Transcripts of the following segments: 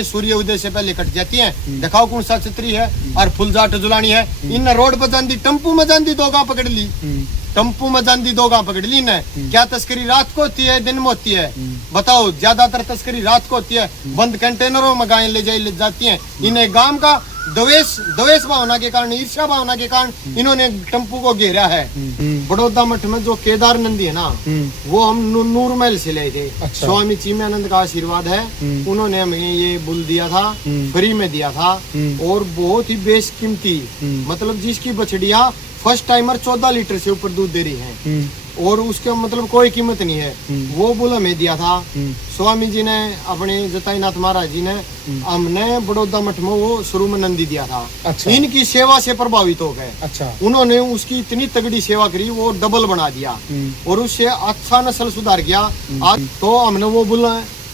गाय सूर्य उदय से पहले कट जाती हैं। दिखाओ कौन सा छतरी है और फुलजाट जुलानी है। इन रोड पर जाती टम्पू में जाती दो गाँव पकड़ ली, टम्पू में जाती दो गाँव पकड़ ली ने। क्या तस्करी रात को होती है दिन में होती है? बताओ, ज्यादातर तस्करी रात को होती है। बंद कंटेनरों में गायें ले जाती हैं। इन्हें गांव का द्वेष भावना के कारण, ईर्ष्या भावना के कारण इन्होंने टम्पू को घेरा है। बड़ौदा मठ में जो केदार नंदी है ना, वो हम नूर महल से ले थे। अच्छा। स्वामी चिन्मयानंद का आशीर्वाद है, उन्होंने हमें ये बुल दिया था, फ्री में दिया था। और बहुत ही बेशकीमती, मतलब जिसकी बछड़िया फर्स्ट टाइमर 14 लीटर से ऊपर दूध दे रही है और उसके मतलब कोई कीमत नहीं है, वो बुल हमें दिया था। स्वामी जी ने, अपने जताईनाथ महाराज जी ने हमने बड़ौदा मठ में वो शुरू में नंदी दिया था। अच्छा। इनकी सेवा से प्रभावित हो गए। अच्छा। उन्होंने उसकी इतनी तगड़ी सेवा करी, वो डबल बना दिया और उससे अच्छा नस्ल सुधार किया। आज तो हमने वो बुल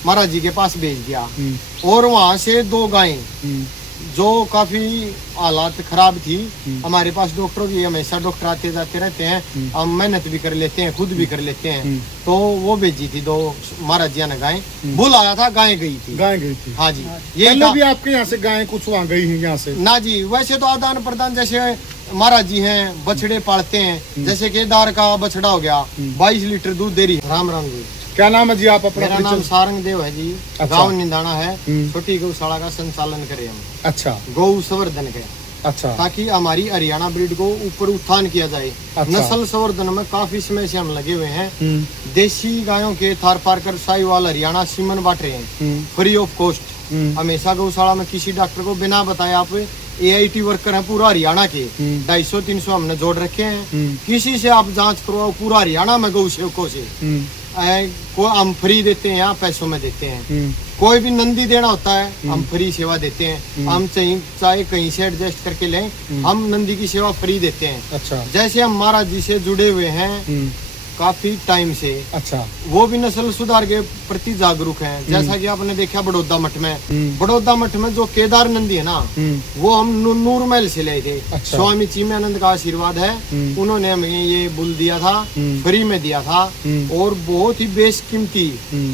महाराज जी के पास भेज दिया और वहाँ से 2 गायें जो काफी हालात खराब थी, हमारे पास डॉक्टरों की हमेशा डॉक्टर आते जाते रहते हैं, हम मेहनत भी कर लेते हैं, खुद भी कर लेते हैं। तो वो भेजी थी 2 महाराज जी ने गायें। बुल आया था, गायें गई थी। गाय गई थी। हाँ जी। ये भी आपके यहाँ से गायें कुछ वहाँ गई हैं यहाँ से? ना जी, वैसे तो आदान प्रदान, जैसे महाराज जी हैं बछड़े पालते हैं, जैसे केदार का बछड़ा हो गया 22 लीटर दूध दे रही है। राम राम जी। क्या नाम है जी आप अपना? मेरा नाम सारंग देव है जी। अच्छा। गाँव निंदाना है। छोटी गौशाला का संचालन करें हम। अच्छा। गौ संवर्धन के, अच्छा। ताकि हमारी हरियाणा ब्रीड को ऊपर उत्थान किया जाए। अच्छा। नस्ल संवर्धन में काफी समय से हम लगे हुए हैं। देसी गायों के थार पार कर साहिवाल हरियाणा सीमन बांट रहे हैं फ्री ऑफ कॉस्ट। हमेशा गौशाला में किसी डॉक्टर को बिना बताए, आप AIT वर्कर हैं पूरा हरियाणा के, 250-300 हमने जोड़ रखे हैं। किसी से आप जांच करवाओ, पूरा हरियाणा में गौ सेवकों से को हम फ्री देते हैं या पैसों में देते हैं। कोई भी नंदी देना होता है हम फ्री सेवा देते हैं। हम चाहे कहीं से एडजस्ट करके लें, हम नंदी की सेवा फ्री देते हैं। अच्छा। जैसे हम महाराज जी से जुड़े हुए हैं काफी टाइम से। अच्छा। वो भी नस्ल सुधार के प्रति जागरूक हैं। जैसा कि आपने देखा बड़ौदा मठ में, बड़ौदा मठ में जो केदार नंदी है ना, वो हम नूर महल से ले थे। अच्छा। स्वामी चिन्मयानंद का आशीर्वाद है, उन्होंने हमें ये बुल दिया था, फ्री में दिया था। और बहुत ही बेशकीमती,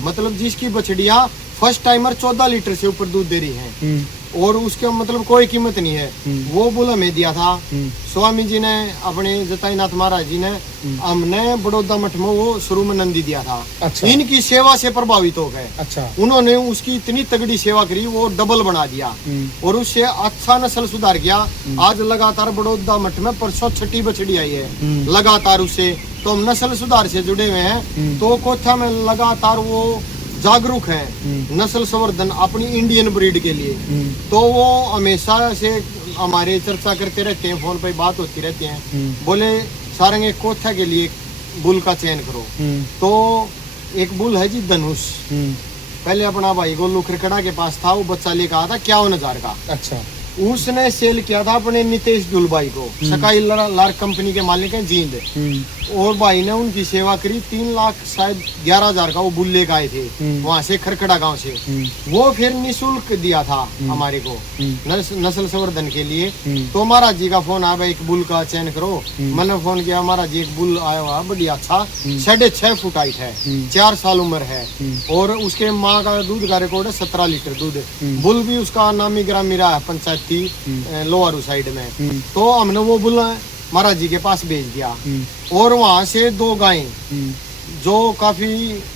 मतलब जिसकी बछड़िया फर्स्ट टाइमर 14 लीटर से ऊपर दूध दे रही है और उसके मतलब कोई कीमत नहीं है, वो बुल हमें दिया था। स्वामी जी ने, अपने जताईनाथ महाराज जी ने हमने बड़ौदा मठ में वो शुरू में नंदी दिया था। अच्छा। इनकी सेवा से प्रभावित हो गए। अच्छा। उन्होंने उसकी इतनी तगड़ी सेवा करी, वो डबल बना दिया और उससे अच्छा नस्ल सुधार किया। आज लगातार बड़ौदा मठ में परसों 6ठी बछड़ी आई है लगातार उससे। तो हम नस्ल सुधार से जुड़े हुए हैं। तो कोथा में लगातार वो जागरूक है नस्ल संवर्धन अपनी इंडियन ब्रीड के लिए। तो वो हमेशा से हमारे चर्चा करते रहते हैं, फोन पे बात होती रहती है। बोले सारंग एक कोथा के लिए बुल का चयन करो। तो एक बुल है जी धनुष, पहले अपना भाई गोलू खरकड़ा के पास था, वो बच्चा लेकर आया था 51,000 का। अच्छा। उसने सेल किया था अपने नितेश दुलबाई को, सकाई लार्क कंपनी के मालिक हैं जींद। और भाई ने उनकी सेवा करी, 3 लाख शायद 11,000 का वो बुल लेकर आए थे वहां से खरखड़ा गांव से। वो फिर निःशुल्क दिया था हमारे को नस्ल संवर्धन के लिए। तो महाराज जी का फोन आया, एक बुल का चयन करो। मैंने फोन किया, महाराज जी एक बुल आया हुआ बढ़िया अच्छा, 6.5 फुट हाइट है, 4 साल उम्र है और उसके माँ का दूध का रिकॉर्ड है 17 लीटर दूध। बुल भी उसका नामी ग्रामी रहा है पंचायत लोअर साइड में। तो हमने वो बुल महाराज जी के पास भेज दिया और वहाँ से 2 गायें जो काफी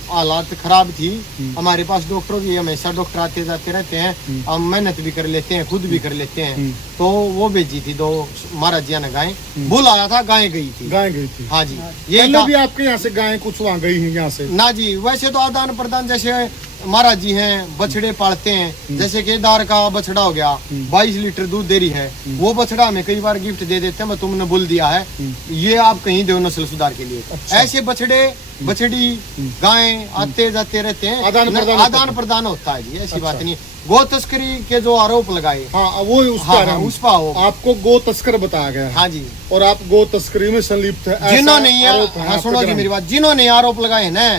हालात खराब थी, हमारे पास डॉक्टरों की हमेशा डॉक्टर आते जाते रहते हैं, हम मेहनत भी कर लेते हैं, खुद भी कर लेते हैं। तो वो भेजी थी 2 महाराज जी ने गायें। बुल आया था, गायें गई थी। गाय गई थी। हाँ जी। ये भी आपके यहाँ से गायें कुछ वहाँ गई हैं यहाँ से? ना जी, वैसे तो आदान प्रदान, जैसे महाराज जी हैं बछड़े पालते हैं, जैसे केदार का बछड़ा हो गया 22 लीटर दूध दे रही है, वो बछड़ा हमें कई बार गिफ्ट दे देते हैं, मैं तुमने बुल दिया है, ये आप कहीं दो नस्ल सुधार के लिए। अच्छा। ऐसे बछड़े बछड़ी गायें आते जाते रहते हैं, आदान प्रदान होता है जी, ऐसी अच्छा। बात नहीं। गो तस्करी के जो आरोप लगाए, हाँ वो उस पर आपको गो तस्कर बताया गया है। हाँ जी। और आप गो तस्करी में संलिप्त है, जिन्होंने, हाँ सुनो जी मेरी बात, जिन्होंने आरोप लगाए ना,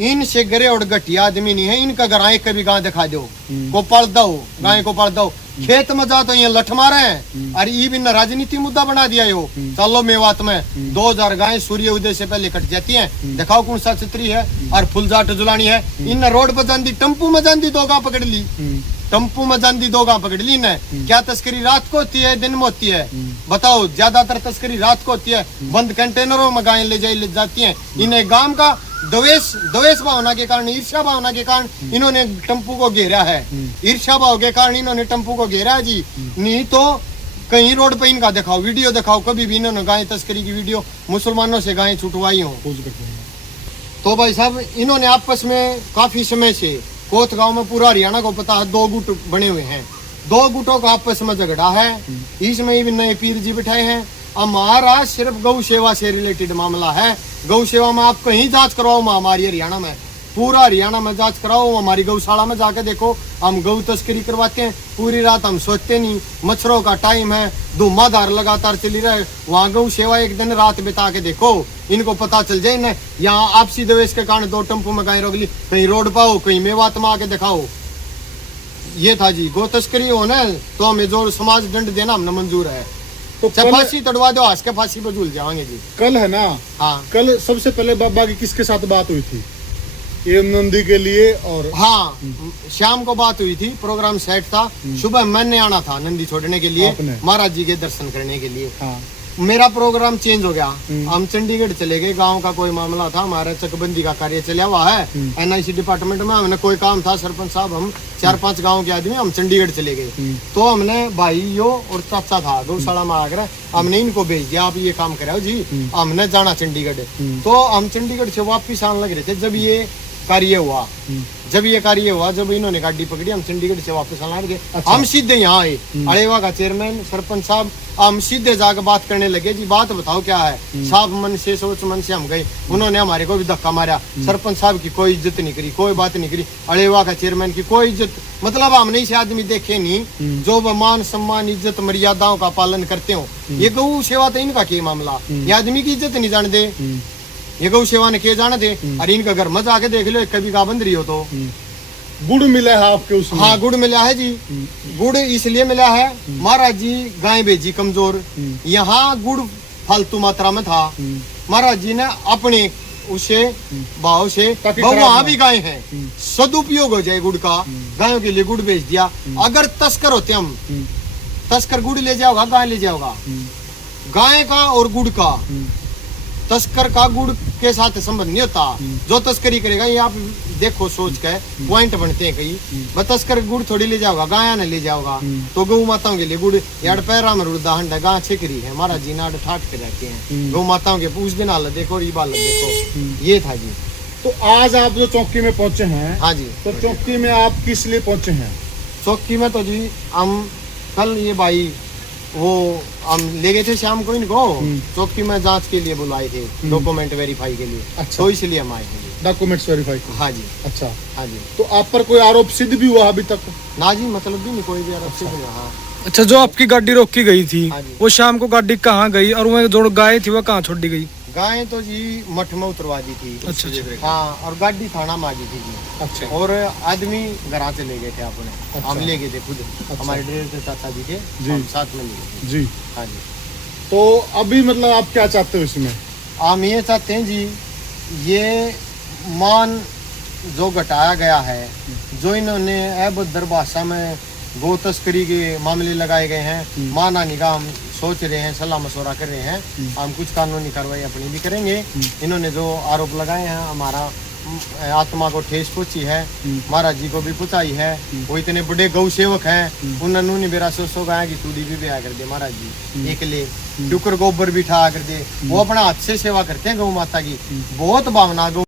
इनसे गरे और घटिया आदमी नहीं है। इनका गाय कभी गाय दिखा दो को पल दो, गाय को पल दो, खेत में जा तो ये लठ मारे हैं। और ये भी राजनीति मुद्दा बना दिया यो। चलो मेवात में 2000 गाय सूर्य उदय से पहले कट जाती हैं। दिखाओ कौन सा छतरी है और फुलजाट जुलानी है। इन रोड पर जाती टम्पू में जाती 2 गाँव पकड़ ली, टम्पू में जांदी दो गांव पकड़ ली न, क्या तस्करी रात को होती है दिन में होती है? बताओ, ज्यादातर तस्करी रात को होती है। बंद कंटेनरों में गायें ले जाती हैं। इन्हें गांव का द्वेष भावना के कारण, ईर्ष्या भावना के कारण इन्होंने टम्पू को घेरा है। ईर्ष्या भाव के कारण इन्होंने टम्पू को घेरा है जी। नहीं तो कहीं रोड पे इनका दिखाओ, वीडियो दिखाओ, कभी भी इन्होंने गाय तस्करी की वीडियो मुसलमानों से गायें छुटवाई हो। तो भाई साहब, इन्होंने आपस में काफी समय से कोत गांव में पूरा हरियाणा को पता है, 2 गुट बने हुए हैं। 2 गुटों का आपस में झगड़ा है। इसमें भी नए पीर जी बिठाए हैं। हमारा सिर्फ गौ सेवा से रिलेटेड मामला है। गौ सेवा में आप कहीं जांच करवाओ, हमारी हरियाणा में, पूरा हरियाणा में जांच कराओ, हमारी गौशाला में जाके देखो, हम गौ तस्करी करवाते हैं। पूरी रात हम सोते नहीं, मच्छरों का टाइम है, धुआंधार लगातार चली रहे। वहाँ गौ सेवा एक दिन रात बिता के देखो, इनको पता चल जाए ना। यहाँ आपसी द्वेष के कारण 2 टम्पू में गाय रोक ली, कहीं रोड पाओ, कहीं मेवात में आके दिखाओ। ये था जी। गौ तस्करी हो ना तो हमें जो समाज दंड देना हमने मंजूर है। तो फांसी तड़वा दो, हंस के फांसी पर झूल जाएंगे जी। कल है ना, हाँ, कल सबसे पहले बाबा की किसके साथ बात हुई थी? ये नंदी के लिए। और हाँ, शाम को बात हुई थी, प्रोग्राम सेट था। सुबह मैंने आना था नंदी छोड़ने के लिए, महाराज जी के दर्शन करने के लिए। हाँ। मेरा प्रोग्राम चेंज हो गया। हम चंडीगढ़ चले गए, गांव का कोई मामला था, हमारा चकबंदी का कार्य चला हुआ है NIC डिपार्टमेंट में। हमने कोई काम था, सरपंच साहब, हम 4-5 गांव के आदमी, हम चंडीगढ़ चले गए। तो हमने भाइयों और चाचा था गौशाला में आकर, हमने इनको भेज दिया, आप ये काम कराओ जी, हमने जाना चंडीगढ़। तो हम चंडीगढ़ से वापिस आने लग रहे थे जब ये कार्य हुआ। जब इन्होंने गाड़ी पकड़ी, हम चंडीगढ़ से वापस आने लगे। अच्छा। हम सीधे यहाँ आए, अड़ेवा का चेयरमैन, सरपंच साहब, हम सीधे जाकर बात करने लगे जी। बात बताओ क्या है? साफ मन से, सोच मन से हम गए। उन्होंने हमारे को भी धक्का मारा। सरपंच साहब की कोई इज्जत नहीं करी, कोई बात नहीं करी। अड़ेवा का चेयरमैन की कोई इज्जत, मतलब हमने इसे आदमी देखे नहीं जो मान सम्मान इज्जत मर्यादाओं का पालन करते हो। ये गौ सेवा तो इनका क्या मामला, ये आदमी की इज्जत नहीं जानते, ये गौ सेवा ने किए जाने थे। अरे इनका घर मत आके देख लो, कभी का बंद रही हो तो। गुड़ मिला है आपके उसमें? हाँ, गुड़ मिला है जी। गुड़ इसलिए मिला है, महाराज जी गाय भेजी कमजोर, यहाँ गुड़ फालतू मात्रा में था। महाराज जी ने अपने उसे भाव से, वहाँ भी गाय है, सदुपयोग हो जाए गुड़ का, गायों के लिए गुड़ भेज दिया। अगर तस्कर होते हम, तस्कर गुड़ ले जाओगा, गाय ले जाओगा, गाय का और गुड़ का, तस्कर का गुड़ के साथ संबंध नहीं होता। जो तस्करी करेगा, ये आप देखो सोच के पॉइंट बनते हैं कई। तस्कर गुड़ थोड़ी ले जाओगा, गाया ने ले जाओगा। तो गौ माताओं के लिए गुड़, यार पैरा में रुदाहंड है, गाय छिकरी है, महाराज जी नाड़ ठाट के रहते हैं। गौ माताओं के उस दिन हालत देखो और ये हालत देखो। ये था जी। तो आज आप जो चौकी में पहुंचे हैं, हाँ जी, तो चौकी में आप किस लिए पहुंचे हैं? चौकी में तो जी हम कल ये भाई वो हम ले गए थे शाम को इनको चौकी में जांच के लिए बुलाए थे, डॉक्यूमेंट वेरीफाई के लिए। अच्छा। तो इसलिए हम आए हैं। Documents verify? हाँ जी। अच्छा। हाँ जी। तो आप पर कोई आरोप सिद्ध भी हुआ अभी तक? ना जी, मतलब भी नहीं, कोई भी आरोप सिद्ध नहीं। हाँ। अच्छा, जो आपकी गाड़ी रोकी गई थी, हाँ, वो शाम को गाड़ी कहाँ गई और वो जो गाय थी वो कहाँ छोड़ दी गई? गाय तो जी मठ में उतरवा दी थी। अच्छा। हाँ, और गाड़ी थाना में आ गई थी जी। अच्छा। और आदमी घर चले गए थे अपने। अच्छा। हम ले गए थे खुद। अच्छा। हमारे ड्राइवर चाचा जी थे, हम साथ में ले गए जी। हाँ जी। तो अभी मतलब आप क्या चाहते हो इसमें? हम ये चाहते हैं जी, ये मान जो घटाया गया है, जो इन्होंने अभद्र भाषा में गौ तस्करी के मामले लगाए गए हैं, माना निगाह हम सोच रहे हैं, सलाह मशवरा कर रहे हैं, हम कुछ कानूनी कार्रवाई अपनी भी करेंगे। इन्होंने जो आरोप लगाए हैं, हमारा आत्मा को ठेस पहुंची है, महाराज जी को भी पहुंचाई है। वो इतने बड़े गौ सेवक हैं, उन्होंने मेरा सो गाया की चूड़ी भी ब्याह कर दे महाराज जी, एक ले डुकर गोबर भी ठा कर दे। वो अपना हाथ से सेवा करते हैं गौ माता की, बहुत भावना गौ